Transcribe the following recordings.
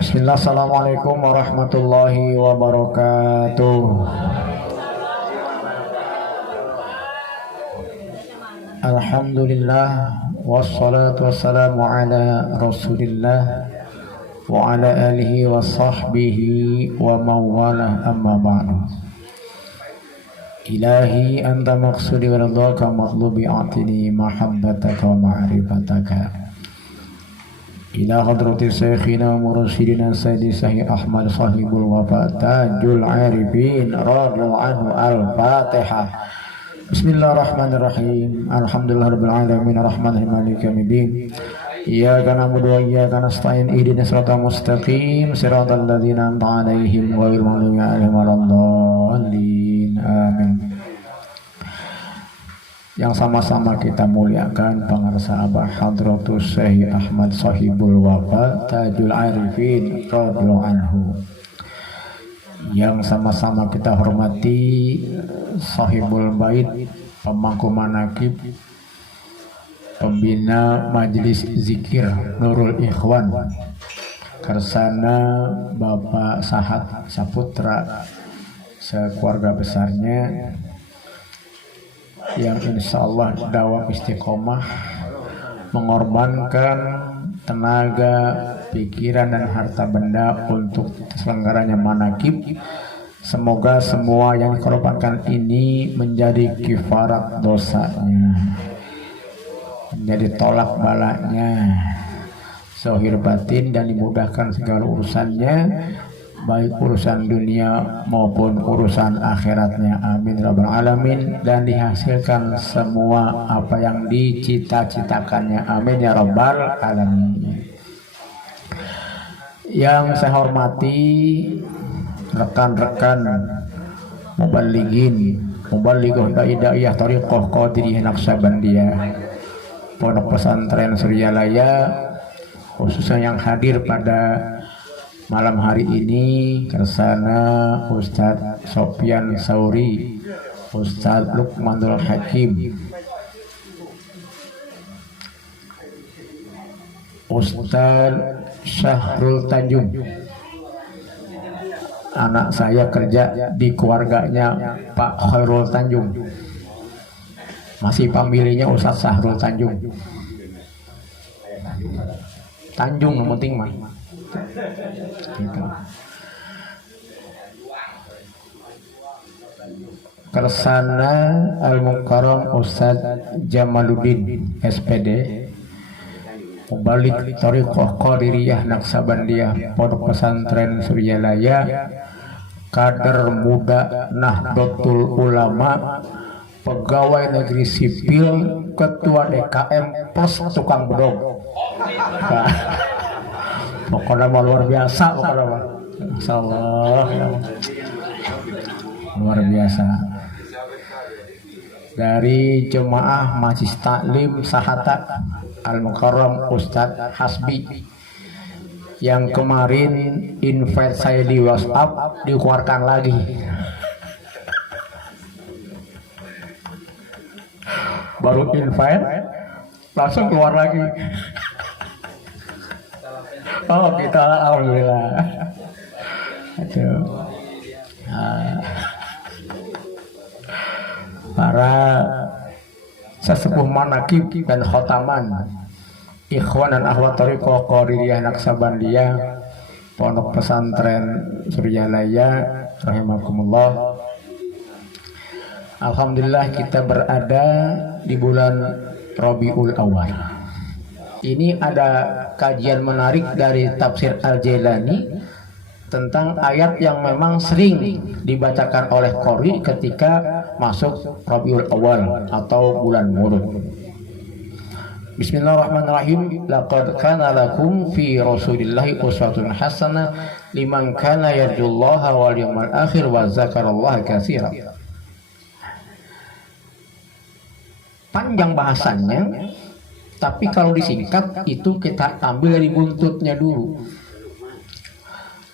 Bismillah, assalamualaikum warahmatullahi wabarakatuh. Alhamdulillah, wassalatu wassalamu ala rasulillah wa ala alihi wa sahbihi wa mawalah, amma ba'du. Ilahi anta maqsudi wa ridhaka matlubi atini mahabbataka wa ma'rifataka. Ila hadrati syekhina mursyidina sayyidi Sahih Ahmad sahibul wafa tajul arifin radhiyallahu anhu. Al-Fatihah. Bismillahirrahmanirrahim. Alhamdulillahirabbil alamin arrahmanirrahim maliki yaumiddin. Iyyaka na'budu wa iyyaka nasta'in ihdinas siratal mustaqim siratal ladzina an'amta 'alaihim ghairil maghdubi 'alaihim waladdallin. Amin. Yang sama-sama kita muliakan pengarsa Abah Hadratus Syekh Ahmad Sahibul Wafa Tajul Arifin radhiyallahu anhu. Yang sama-sama kita hormati Sahibul Bait, pemangku manaqib, pembina Majelis Zikir Nurul Ikhwan, kersana Bapak Sahat Saputra sekeluarga besarnya, yang insya Allah dakwah istiqomah mengorbankan tenaga, pikiran dan harta benda untuk terselenggaranya manaqib. Semoga semua yang dikorbankan ini menjadi kifarat dosanya, menjadi tolak balanya zahir batin, dan dimudahkan segala urusannya, baik urusan dunia maupun urusan akhiratnya. Amin rabbal alamin. Dan dihasilkan semua apa yang dicita-citakannya. Amin ya rabbal alamin. Yang saya hormati rekan-rekan muballighin, muballighah daiyah thariqah qadiriyah Naqsabandiyah, Pondok Pesantren Suryalaya, khususnya yang hadir pada malam hari ini, kersana Ustadz Sofyan Sauri, Ustadz Lukmanul Hakim, Ustadz Syahrul Tanjung. Anak saya kerja di keluarganya Pak Khairul Tanjung, masih pamilinya Ustadz Syahrul Tanjung. Tanjung yang penting mah gitu. Kersana Al-Mukarram Ustadz Jamaluddin SPD, Mubalik Thariqah Qadiriyah Naqsabandiyah, Pondok Pesantren Suryalaya, kader muda Nahdlatul Ulama, pegawai negeri sipil, ketua DKM, pos tukang bedog. Pokoknya luar biasa, pokoknya insyaallah luar biasa. Dari jemaah Majlis Taklim Sahata Al-Mukarram Ustadz Hasbi, yang kemarin invite saya di WhatsApp dikeluarkan lagi. Baru invite langsung keluar lagi. Oh, kita alhamdulillah. Aduh. Para sesepuh manaqib dan khotaman, ikhwan dan akhwat thariqah Qadiriyah Naqsabandiyah, Pondok Pesantren Suryalaya rahimakumullah. Alhamdulillah kita berada di bulan Rabiul Awal. Ini ada kajian menarik dari Tafsir Al-Jailani tentang ayat yang memang sering dibacakan oleh qori ketika masuk Rabiul Awal atau bulan Murud. Bismillahirrahmanirrahim. Laqad kana lakum fi Rasulillahi uswatun hasanah liman kana yarjullaha wal yawmal akhir wa dzakarallaha katsiran. Panjang bahasannya, tapi kalau disingkat itu kita ambil dari buntutnya dulu.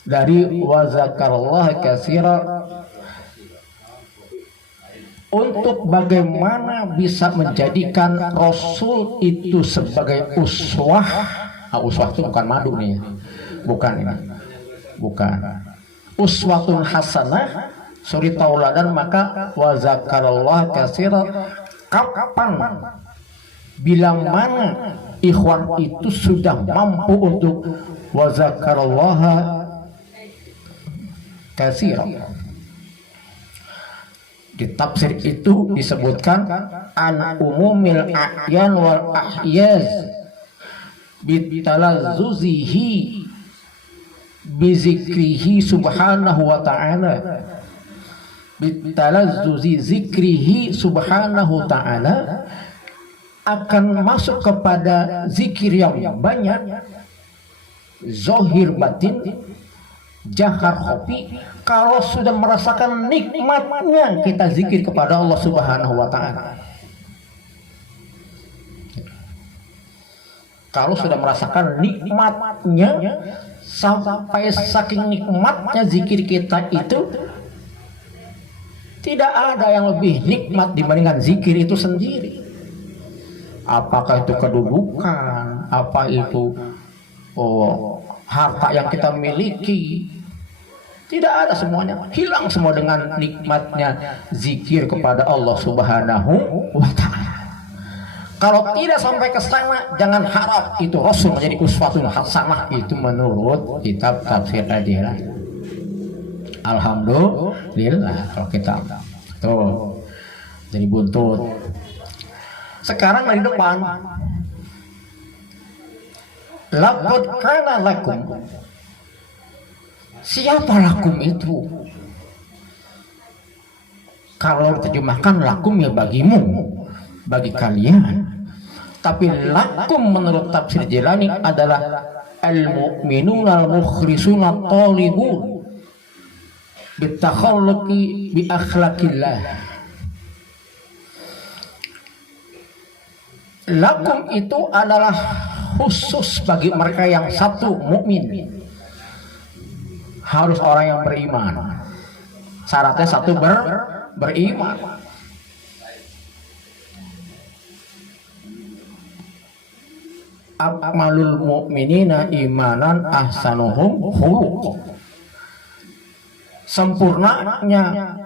Dari wa dzakarallaha katsiran, untuk bagaimana bisa menjadikan Rasul itu sebagai uswah. Uswah itu bukan madu nih, bukan ini. bukan. Uswatun hasanah, suri tauladan, maka wa zakarallah katsiran. Kapan, bilang mana ikhwan itu sudah mampu untuk wa zakarallah katsiran. Di tafsir itu disebutkan an umumil a'yan wal ahyaz bitalazzuzihi bizikrihi subhanahu wa ta'ala, bitalazzuzi zikrihi subhanahu ta'ala, akan masuk kepada zikir yang banyak, zohir batin, jahar khofi, kalau sudah merasakan nikmatnya kita zikir kepada Allah Subhanahu wa ta'ala. Kalau sudah merasakan nikmatnya, sampai saking nikmatnya zikir kita itu, tidak ada yang lebih nikmat dibandingkan zikir itu sendiri. Apakah itu kedudukan, apa itu harta yang kita miliki, tidak ada, semuanya hilang semua dengan nikmatnya zikir kepada Allah Subhanahu wa ta'ala. Kalau tidak sampai ke sana, jangan harap itu Rasul menjadi uswatun hasanah. Itu menurut kitab tafsir Al-Jalalain. Alhamdulillah kalau kita tuh jadi buntut. Sekarang dari depan, laqad kana lakum. Siapa lakum itu? Kalau terjemahkan lakum ya bagimu, bagi kalian. Tapi lakum menurut tafsir Jalalain adalah al-mu'minuna al-mukhlisuna at-talibun bitakhalluqi bi akhlaqillah. Lakum itu adalah khusus bagi mereka yang satu mukmin. Harus orang yang beriman. Syaratnya satu beriman. Akmalul mu'minina imanan ahsanuhum khuluq. Sempurnanya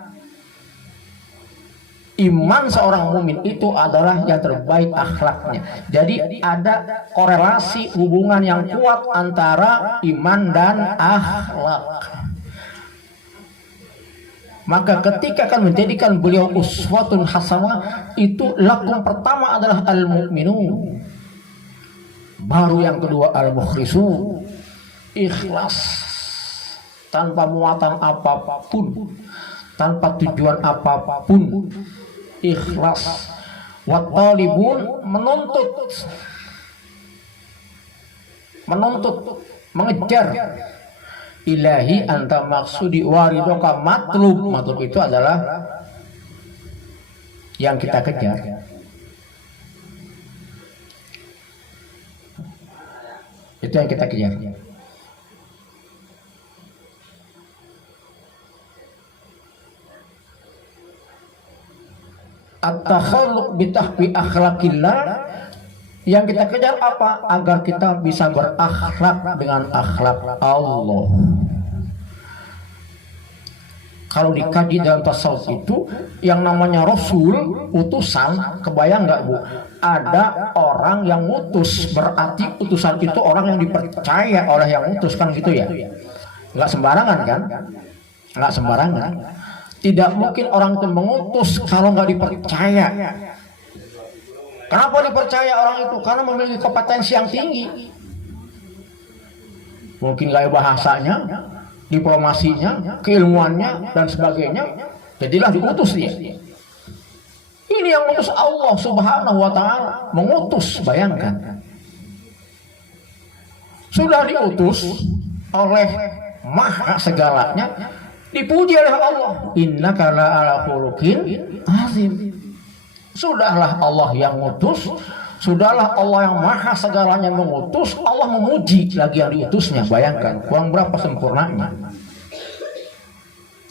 iman seorang mukmin itu adalah yang terbaik akhlaknya. Jadi ada korelasi hubungan yang kuat antara iman dan akhlak. Maka ketika akan menjadikan beliau uswatun hasanah, itu lakum pertama adalah al-mu'minun. Baru yang kedua al-mukhlisun, ikhlas tanpa muatan apapun, tanpa tujuan apapun, ikhlas. Wa talibun, menuntut, mengejar. Ilahi anta maksudi waridoka matlub. Matlub itu adalah yang kita kejar. Itu yang kita kejar. At-takhalluq bitahbi akhlaqillah, yang kita kejar apa? Agar kita bisa berakhlak dengan akhlak Allah. Kalau dikaji dalam tasawuf itu, yang namanya Rasul, utusan, kebayang nggak Bu? Ada orang yang utus, berarti utusan itu orang yang dipercaya oleh yang utus, kan gitu ya? Nggak sembarangan kan? Nggak sembarangan. Tidak mungkin orang itu mengutus kalau nggak dipercaya. Kenapa dipercaya orang itu? Karena memiliki kompetensi yang tinggi. Mungkin gaya bahasanya, diplomasinya, keilmuannya, dan sebagainya. Jadilah diutus dia. Ini yang mengutus Allah Subhanahu wa ta'ala. Mengutus, bayangkan. Sudah diutus oleh Maha segalanya, dipuji oleh Allah. Innaka la'ala khuluqin azim. Sudahlah Allah yang mengutus, sudahlah Allah yang Maha segalanya mengutus, Allah memuji lagi yang diutusnya. Bayangkan, kurang berapa sempurnanya.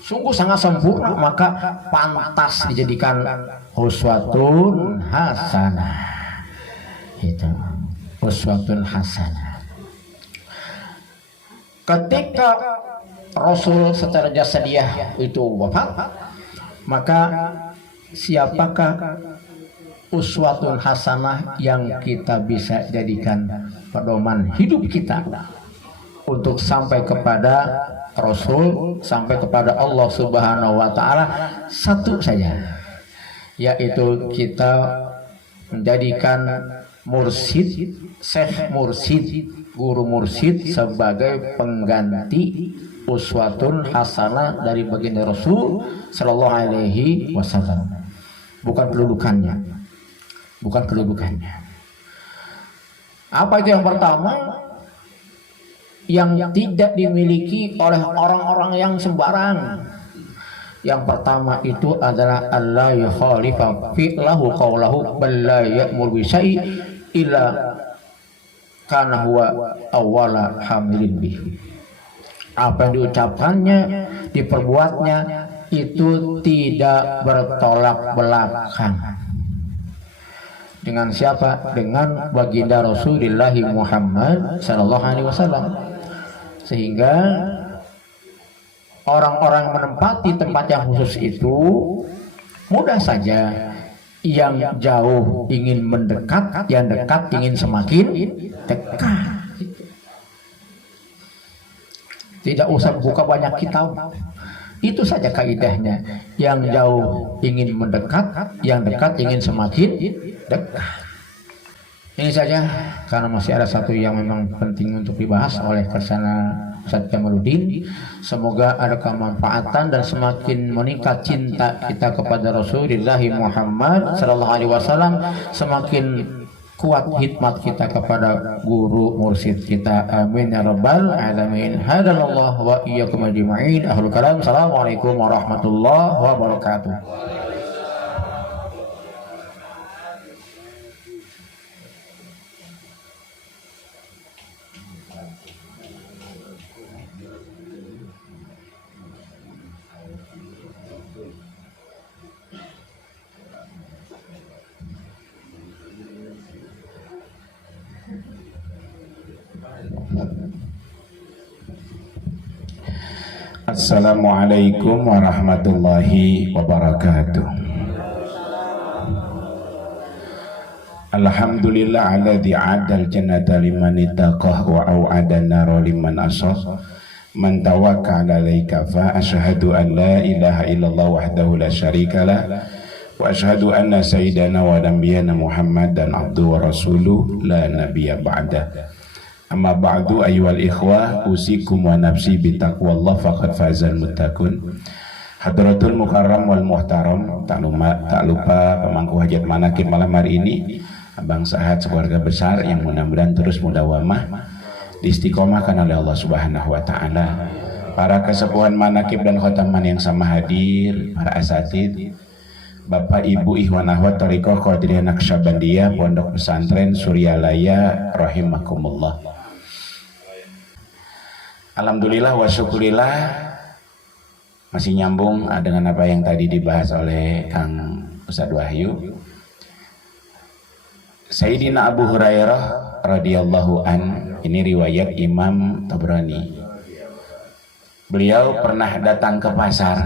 Sungguh sangat sempurna, maka pantas dijadikan uswatun hasanah. Itu uswatun hasanah. Ketika Rasul secara jasadiah itu wafat, maka siapakah uswatun hasanah yang kita bisa jadikan pedoman hidup kita untuk sampai kepada Rasul, sampai kepada Allah Subhanahu wa taala? Satu saja, yaitu kita menjadikan mursyid, syekh mursyid, guru mursyid sebagai pengganti uswatun hasanah dari baginda Rasul sallallahu alaihi wasallam. Bukan kedudukannya. Bukan kedudukannya. Apa itu yang pertama? Yang tidak dimiliki oleh orang-orang yang sembarang. Yang pertama itu adalah Allah yukhalifa fi'lahu qawlahu bal la ya'mur bi syai' illa kana huwa awwala hamilin bih. Apa yang diucapkannya, diperbuatnya itu tidak bertolak belakang. Dengan siapa? Dengan baginda Rasulullah Muhammad sallallahu alaihi wasallam. Sehingga orang-orang menempati tempat yang khusus itu mudah saja. Yang jauh ingin mendekat, yang dekat ingin semakin dekat. Tidak usah buka banyak kitab. Itu saja kaidahnya. Yang jauh ingin mendekat, yang dekat ingin semakin dekat. Ini saja, karena masih ada satu yang memang penting untuk dibahas oleh Kersana Ustaz Jamaluddin. Semoga ada kemanfaatan dan semakin meningkat cinta kita kepada Rasulullah Muhammad sallallahu alaihi wasallam, semakin kuat hikmat kita kepada guru mursyid kita. Amin ya rabbal alamin. Hadallahu wa iyyakum ajma'in. Ahlul kalam. Assalamualaikum warahmatullahi wabarakatuh. Assalamualaikum warahmatullahi wabarakatuh. Alhamdulillah alladzi adal jannata liman ittaqah wa au'adan nara liman asah. Man tawakkala alaika fa asyhadu an la ilaha illallah wahdahu la syarikalah wa asyhadu anna sayyidana wa nabiyana Muhammadan abduhu wa rasuluhu la nabiyya ba'dah. Amma ba'du ayyuhal ikhwah, usikum wa nafsi bitaqwallah faqad fazal muttaqun. Hadratul mukarram wal muhtaram, tak lupa pemangku hajat manakib malam hari ini, Abang Sahat sekeluarga besar yang mudah-mudahan terus mudawamah diistiqomahkan oleh Allah Subhanahu wa taala. Para kesepuhan manakib dan khotaman yang sama hadir, para asatid, Bapak Ibu Ikhwan Akhwat Thariqah Qadiriyah Naqsyabandiyah Pondok Pesantren Suryalaya rahimakumullah. Alhamdulillah wa syukurillah, masih nyambung dengan apa yang tadi dibahas oleh Kang Ustadz Wahyu. Sayyidina Abu Hurairah radhiyallahu an, ini riwayat Imam Tabrani. Beliau pernah datang ke pasar,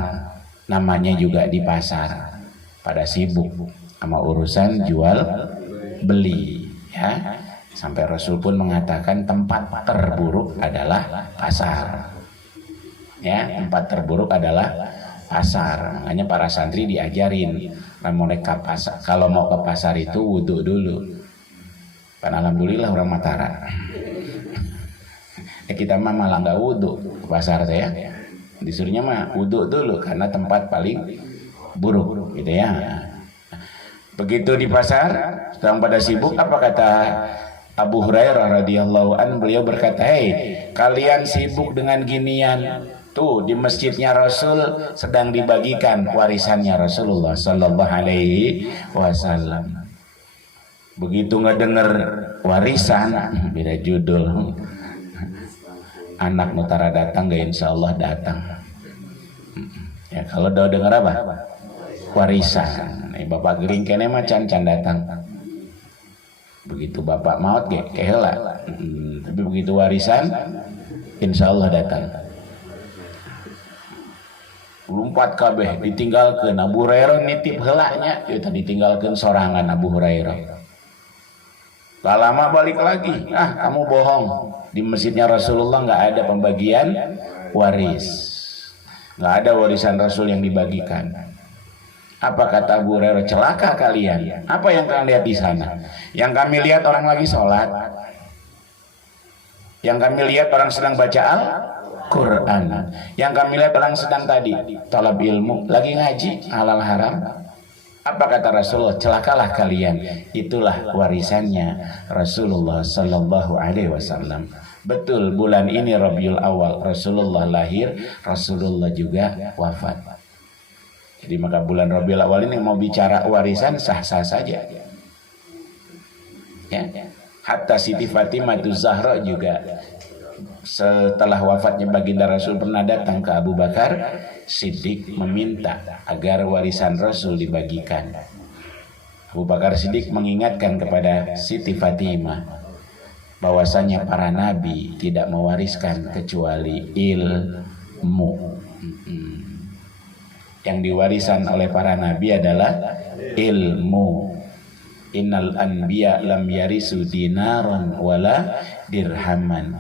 namanya juga di pasar, pada sibuk sama urusan jual beli, ya. Sampai Rasul pun mengatakan tempat terburuk adalah pasar. Ya, tempat terburuk adalah pasar. Makanya para santri diajarin kalau mau ke pasar itu wudhu dulu. Kan alhamdulillah orang Mataram. Kita mah malah nggak wudhu ke pasar saya. Disuruhnya mah wudhu dulu karena tempat paling buruk, gitu ya. Begitu di pasar, sedang pada sibuk, apa kata Abu Hurairah radhiyallahu an, beliau berkata, "Hei, kalian sibuk dengan ginian. Tuh di masjidnya Rasul sedang dibagikan warisannya Rasulullah sallallahu alaihi wasallam." Begitu ngedenger warisan, beda judul. Anak nutara datang, gak insya Allah datang. Ya kalau udah denger apa? Warisan. Nih bapak gering kene mah can datang. Begitu bapak maut kehela. Tapi begitu warisan, insya Allah datang. lumpat kabeh ditinggalkeun. Abu Hurairah nitip heula nya, eta ditinggalkeun sorangan Abu Hurairah. Gak lama balik lagi, kamu bohong, di masjidnya Rasulullah nggak ada pembagian waris, nggak ada warisan Rasul yang dibagikan. Apa kata Abu Hurairah? Celaka kalian. Apa yang kalian lihat di sana? Yang kami lihat orang lagi sholat, yang kami lihat orang sedang baca Al-Quran, yang kami lihat orang sedang tadi talab ilmu, lagi ngaji halal haram. Apa kata Rasulullah? Celakalah kalian. Itulah warisannya Rasulullah Sallallahu Alaihi Wasallam. Betul, bulan ini Rabiul Awal, Rasulullah lahir, Rasulullah juga wafat. Jadi maka bulan Rabiul Awal ini mau bicara warisan sah-sah saja. Ya. Hatta Siti Fatimah Zahra juga setelah wafatnya baginda Rasul pernah datang ke Abu Bakar Siddiq meminta agar warisan Rasul dibagikan. Abu Bakar Siddiq mengingatkan kepada Siti Fatimah bahwasanya para nabi tidak mewariskan kecuali ilmu. Yang diwariskan oleh para nabi adalah ilmu. Innal anbiya lam yarisu dinaran wala dirhaman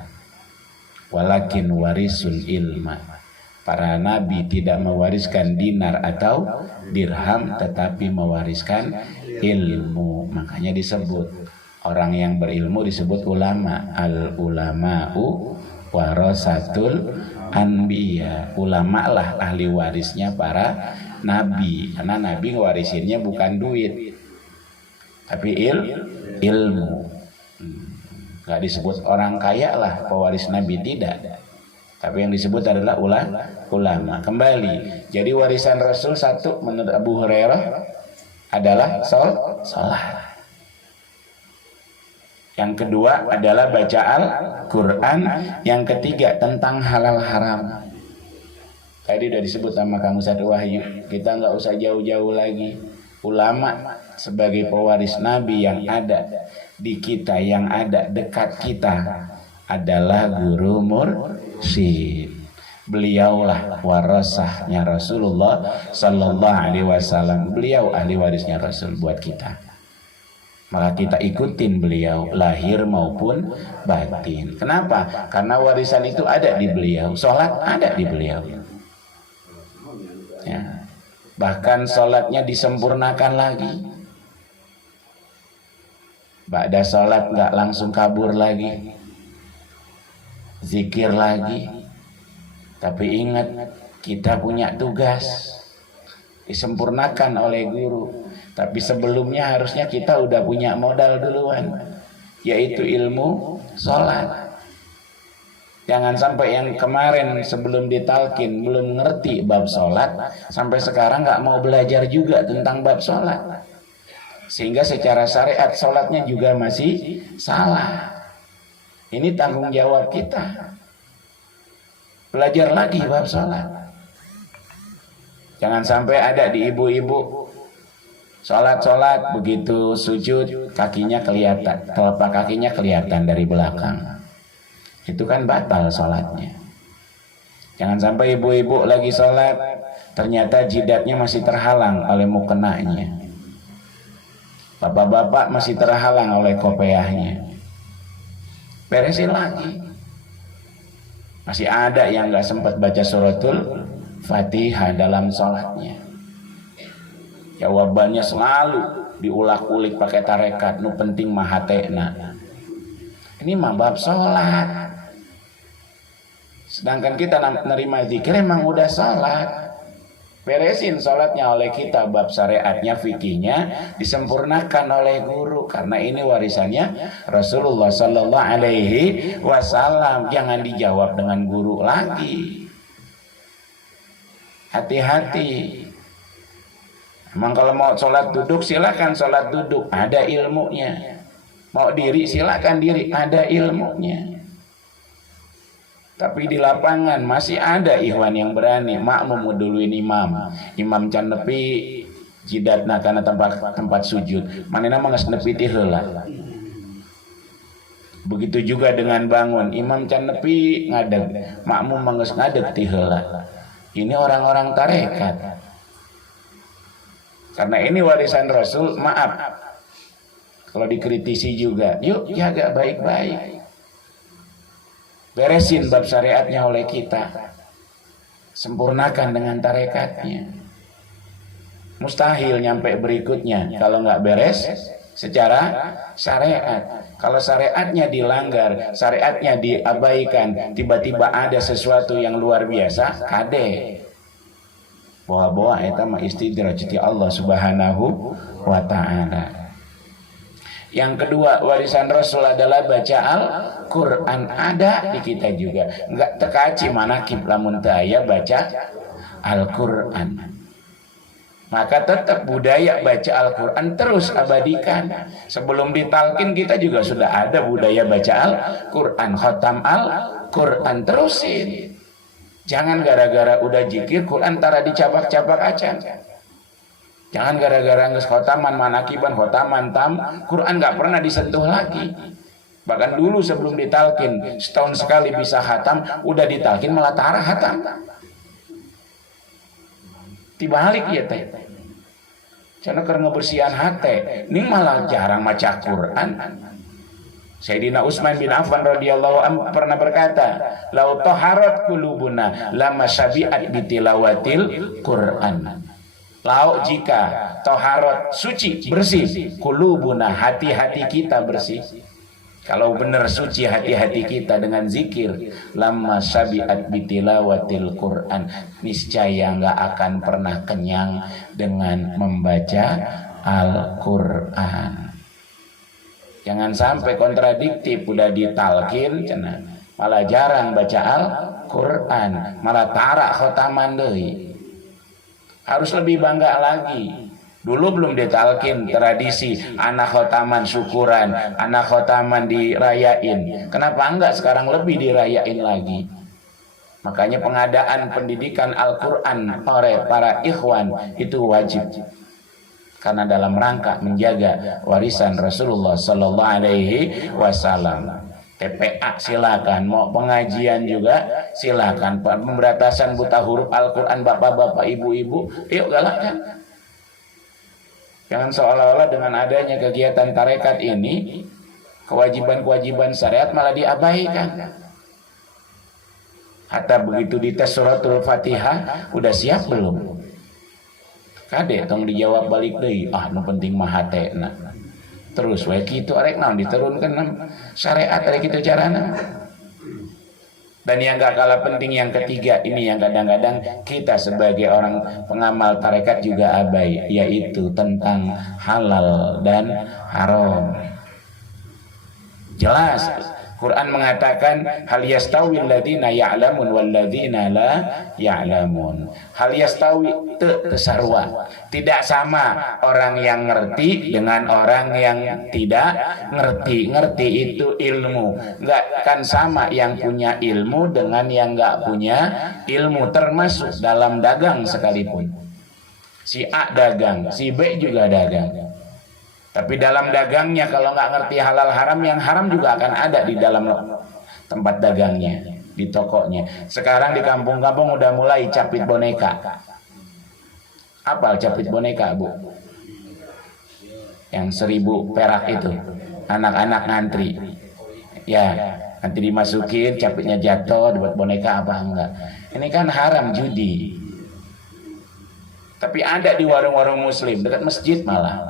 walakin warisul ilma. Para nabi tidak mewariskan dinar atau dirham, tetapi mewariskan ilmu. Makanya disebut orang yang berilmu disebut ulama. Al ulama'u warasatul anbiya. Ulama lah ahli warisnya para nabi. Karena nabi ngewarisinnya bukan duit, tapi ilmu. Gak disebut orang kaya lah pewaris nabi, tidak. Tapi yang disebut adalah ulama. Kembali, jadi warisan Rasul satu menurut Abu Hurairah adalah sholat. Yang kedua adalah baca Al-Quran. Yang ketiga tentang halal haram. Tadi udah disebut sama Kang Ustadz Wahyu. Kita nggak usah jauh-jauh lagi. Ulama sebagai pewaris Nabi yang ada di kita, yang ada dekat kita adalah guru mursyid. Beliaulah warasahnya Rasulullah Sallallahu Alaihi Wasallam. Beliau ahli warisnya Rasul buat kita. Maka kita ikutin beliau lahir maupun batin. Kenapa? Karena warisan itu ada di beliau. Sholat ada di beliau. Ya. Bahkan sholatnya disempurnakan lagi. Ba'da sholat nggak langsung kabur lagi, zikir lagi. Tapi ingat, kita punya tugas disempurnakan oleh guru. Tapi sebelumnya harusnya kita udah punya modal duluan, yaitu ilmu sholat. Jangan sampai yang kemarin sebelum ditalkin belum ngerti bab sholat, sampai sekarang nggak mau belajar juga tentang bab sholat, sehingga secara syariat sholatnya juga masih salah. Ini tanggung jawab kita. Belajar lagi bab sholat. Jangan sampai ada di ibu-ibu sholat begitu sujud kakinya kelihatan, telapak kakinya kelihatan dari belakang. Itu kan batal sholatnya. Jangan sampai ibu-ibu lagi sholat ternyata jidatnya masih terhalang oleh mukenanya, bapak-bapak masih terhalang oleh kopiahnya. Beresin lagi. Masih ada yang gak sempat baca suratul Fatihah dalam sholatnya. Jawabannya selalu diulak-ulik pakai tarekat, nu penting mahatena. Ini mah bab sholat. Sedangkan kita nerima zikir emang udah sholat. Beresin sholatnya oleh kita, bab syariatnya, fikihnya disempurnakan oleh guru. Karena ini warisannya Rasulullah Sallallahu Alaihi Wasallam. Jangan dijawab dengan guru lagi. Hati-hati. Emang kalau mau sholat duduk silakan sholat duduk, ada ilmunya. Mau diri silakan diri, ada ilmunya. Tapi di lapangan masih ada ikhwan yang berani makmum ngeduluin imam can nepi jidatna karena tempat sujud, manehna mah geus nepi ti heula. Begitu juga dengan bangun, imam can nepi ngadeg, makmum mah geus ngadeg ti heula. Ini orang-orang tarekat. Karena ini warisan Rasul, maaf kalau dikritisi juga, yuk jaga baik-baik. Beresin bab syariatnya oleh kita. Sempurnakan dengan tarekatnya. Mustahil nyampe berikutnya kalau nggak beres secara syariat. Kalau syariatnya dilanggar, syariatnya diabaikan, tiba-tiba ada sesuatu yang luar biasa, kade. Bawa-bawa eta mah istidraj ti Allah Subhanahu wa taala. Yang kedua, warisan Rasul adalah baca Al-Quran. Ada di kita juga. Enggak tekaci manakib lamun teu aya baca Al-Quran. Maka tetap budaya baca Al-Quran terus abadikan. Sebelum ditalkin kita juga sudah ada budaya baca Al-Quran. Khotam Al-Quran terusin. Jangan gara-gara udah zikir Quran tara dicabak-cabak acan. Jangan gara-gara geus khotaman manakiban khotaman tam Quran nggak pernah disentuh lagi. Bahkan dulu sebelum ditalkin setahun sekali bisa khatam, udah ditalkin malah tara khatam. Tibalik ya teh. Cenah keur ngebersihan hate, ning malah jarang maca Quran. Sayyidina Utsman bin Affan radhiyallahu anhu pernah berkata, "Lau taharat qulubuna lama syabi'at bitilawatil Qur'an." Lau jika taharat suci bersih, qulubuna hati-hati kita bersih. Kalau benar suci hati-hati kita dengan zikir, lama syabi'at bitilawatil Qur'an, niscaya enggak akan pernah kenyang dengan membaca Al-Qur'an. Jangan sampai kontradiktif, udah ditalkin cenah malah jarang baca Al-Qur'an, malah tarak khotaman deui. Harus lebih bangga lagi. Dulu belum ditalkin tradisi anak khotaman syukuran, anak khotaman dirayain. Kenapa enggak sekarang lebih dirayain lagi? Makanya pengadaan pendidikan Al-Qur'an oleh para ikhwan itu wajib. Karena dalam rangka menjaga warisan Rasulullah sallallahu alaihi wasallam. TPA silakan, mau pengajian juga silakan. Pemberantasan buta huruf Al-Qur'an bapak-bapak, ibu-ibu, yuk galakkan. Jangan seolah-olah dengan adanya kegiatan tarekat ini kewajiban-kewajiban syariat malah diabaikan. Hatta begitu dites suratul Fatihah, udah siap belum? Kade tong dijawab balik deui, nu penting mah hatena. Terus we kitu arek naon diturunkeun syariat arek kitu carana. Dan yang gak kalah penting yang ketiga ini yang kadang-kadang kita sebagai orang pengamal tarekat juga abai, yaitu tentang halal dan haram. Jelas Quran mengatakan hal yastawi alladziina ya'lamun wal ladziina la ya'lamun. Hal yastawi tesarwa. Tidak sama orang yang ngerti dengan orang yang tidak ngerti. Ngerti itu ilmu. Enggak kan sama yang punya ilmu dengan yang enggak punya ilmu, termasuk dalam dagang sekalipun. Si A dagang, si B juga dagang. Tapi dalam dagangnya kalau nggak ngerti halal haram, yang haram juga akan ada di dalam tempat dagangnya, di tokonya. Sekarang di kampung-kampung udah mulai capit boneka. Apa capit boneka, Bu? Yang 1000 perak itu, anak-anak ngantri. Ya, nanti dimasukin, capitnya jatuh, buat boneka apa enggak. Ini kan haram, judi. Tapi ada di warung-warung muslim, dekat masjid malah.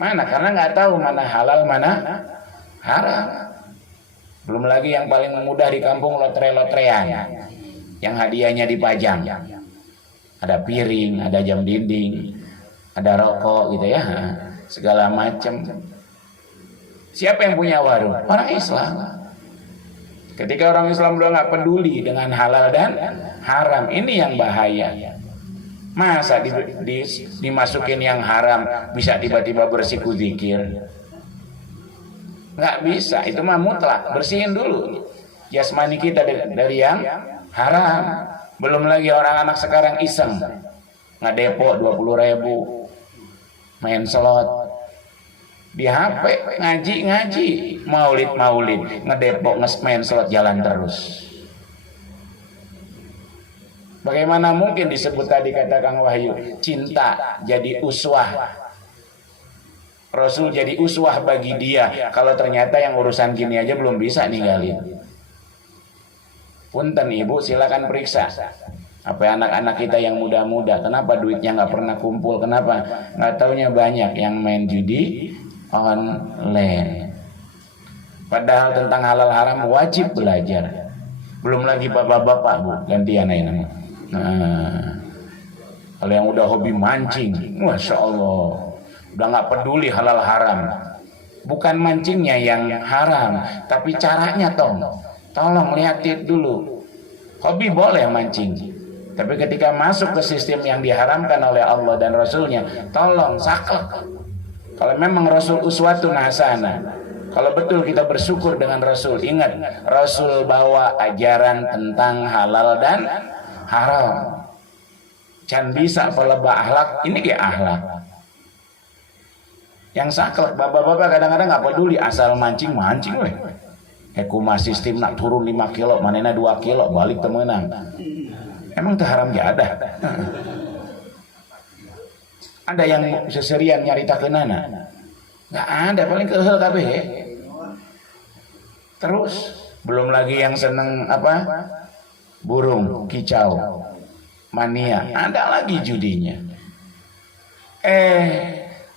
Mana? Karena nggak tahu mana halal, mana haram. Belum lagi yang paling mudah di kampung lotre-lotrean, yang hadiahnya dipajang. Ada piring, ada jam dinding, ada rokok gitu ya, segala macam. Siapa yang punya warung? Orang Islam. Ketika orang Islam udah nggak peduli dengan halal dan haram, ini yang bahaya. Masa dimasukin yang haram bisa tiba-tiba bersiku zikir? Nggak bisa, itu mah mutlak. Bersihin dulu jasmani kita dari yang haram. Belum lagi orang anak sekarang iseng ngadepo 20.000 main slot di HP, ngaji maulid ngedepo main slot jalan terus. Bagaimana mungkin disebut tadi kata Kang Wahyu, cinta jadi uswah, Rasul jadi uswah bagi dia, kalau ternyata yang urusan gini aja belum bisa ninggalin. Punten ibu, silakan periksa. Apa anak-anak kita yang muda-muda, kenapa duitnya nggak pernah kumpul? Kenapa? Nggak taunya banyak yang main judi online. Padahal tentang halal haram wajib belajar. Belum lagi bapak-bapak bu, gantian ini. Nah, kalau yang udah hobi mancing, masya Allah, udah nggak peduli halal haram. Bukan mancingnya yang haram, tapi caranya tolong lihatin dulu. Hobi boleh mancing, tapi ketika masuk ke sistem yang diharamkan oleh Allah dan Rasulnya, tolong saklek. Kalau memang Rasul uswatun hasanah, kalau betul kita bersyukur dengan Rasul, ingat Rasul bawa ajaran tentang halal dan haram. Can bisa pelebah akhlak, ini kayak akhlak. Yang saklek, bapak-bapak kadang-kadang nggak peduli, asal mancing weh. Ekuma sistem nak turun 5 kilo, manena 2 kilo, balik temenang. Emang itu haram ya ada? Ada yang seserian nyarita kenana? Nggak ada, paling kehel kabeh. Terus belum lagi yang seneng apa? Burung, kicau, mania, ada lagi judinya.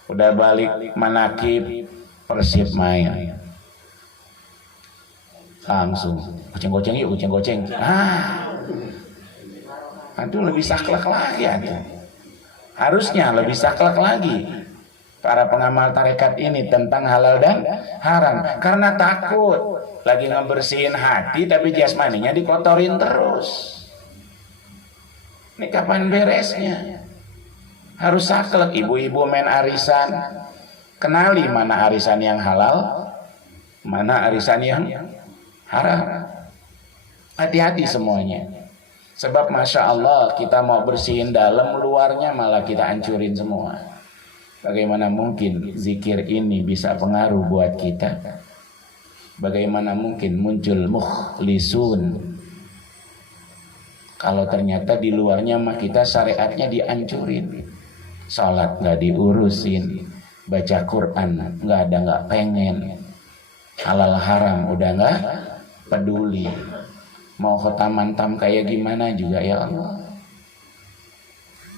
Udah balik manakib Persib main. Langsung goceng-goceng yuk, goceng-goceng. Itu lebih saklek lagi itu. Harusnya lebih saklek lagi para pengamal tarekat ini tentang halal dan haram, karena takut lagi ngebersihin hati tapi jasmaninya dikotorin terus. Ini kapan beresnya? Harus saklek. Ibu-ibu main arisan, kenali mana arisan yang halal, mana arisan yang haram. Hati-hati semuanya. Sebab Masya Allah kita mau bersihin dalam, luarnya malah kita hancurin semua. Bagaimana mungkin zikir ini bisa pengaruh buat kita? Bagaimana mungkin muncul mukhlisun kalau ternyata di luarnya mah kita syariatnya dihancurin. Salat nggak diurusin, baca Quran nggak pengen, halal haram udah nggak peduli, mau khotaman tam kayak gimana juga ya Allah.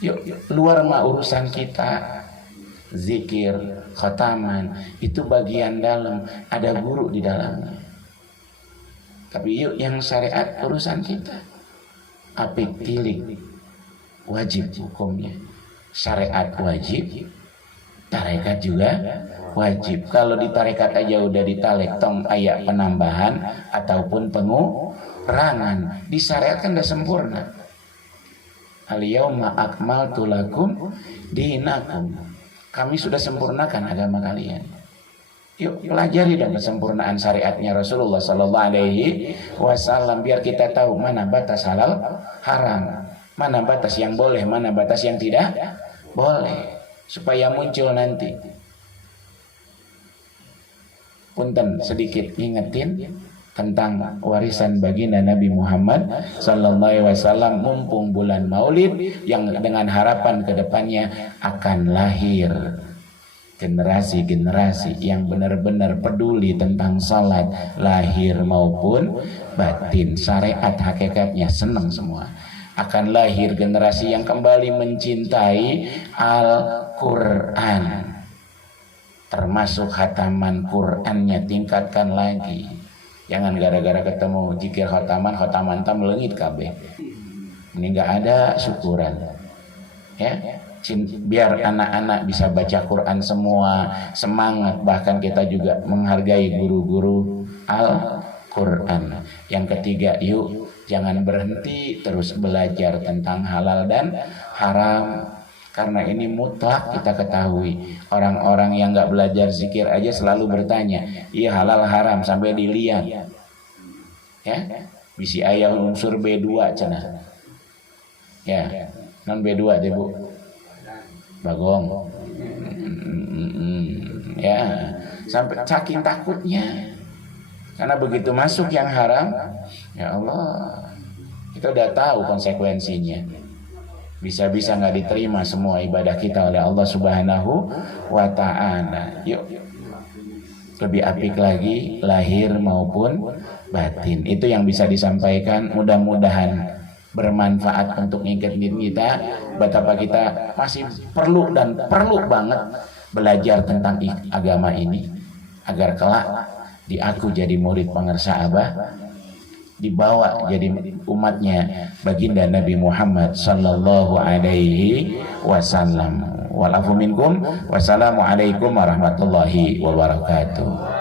Yuk, luar mah urusan kita. Zikir, khotaman itu bagian dalam, ada guru di dalamnya. Tapi yuk yang syariat urusan kita. Apik tilik wajib hukumnya. Syariat wajib, tarekat juga wajib. Kalau di tarekat aja udah ditalek tong ayat penambahan ataupun pengurangan. Di syariat kan udah sempurna. Al-yauma akmaltu lakum dinakum. Kami sudah sempurnakan agama kalian. Yuk pelajari dong kesempurnaan syariatnya Rasulullah Sallallahu Alaihi Wasallam, biar kita tahu mana batas halal haram, mana batas yang boleh, mana batas yang tidak boleh, supaya muncul nanti. Punten sedikit ingetin tentang warisan baginda Nabi Muhammad Sallallahu Alaihi Wasallam, mumpung bulan Maulid yang dengan harapan kedepannya akan lahir generasi-generasi yang benar-benar peduli tentang salat lahir maupun batin, syariat hakikatnya senang semua. Akan lahir generasi yang kembali mencintai Al-Quran, termasuk khataman Qurannya tingkatkan lagi. Jangan gara-gara ketemu zikir khataman tam melengit kabeh. Ini nggak ada syukuran. Ya, biar anak-anak bisa baca Quran semua, semangat. Bahkan kita juga menghargai guru-guru Al-Quran. Yang ketiga, yuk jangan berhenti terus belajar tentang halal dan haram. Karena ini mutlak kita ketahui. Orang-orang yang gak belajar zikir aja selalu bertanya, iya halal haram sampai dilihat. Ya, bisi ayah unsur B2 cenah. Ya, non B2 deh bu. Bagong. Ya, sampai saking takutnya. Karena begitu masuk yang haram, ya Allah, Kita udah tahu konsekuensinya. Bisa-bisa nggak diterima semua ibadah kita oleh Allah Subhanahu wa Ta'ala. Yuk, lebih apik lagi lahir maupun batin. Itu yang bisa disampaikan, mudah-mudahan bermanfaat untuk ngingetin kita betapa kita masih perlu dan perlu banget belajar tentang agama ini agar kelak diaku jadi murid pengersa Abah, dibawa jadi umatnya baginda Nabi Muhammad sallallahu alaihi wasallam. Walafu minkum, wassalamualaikum warahmatullahi wabarakatuh.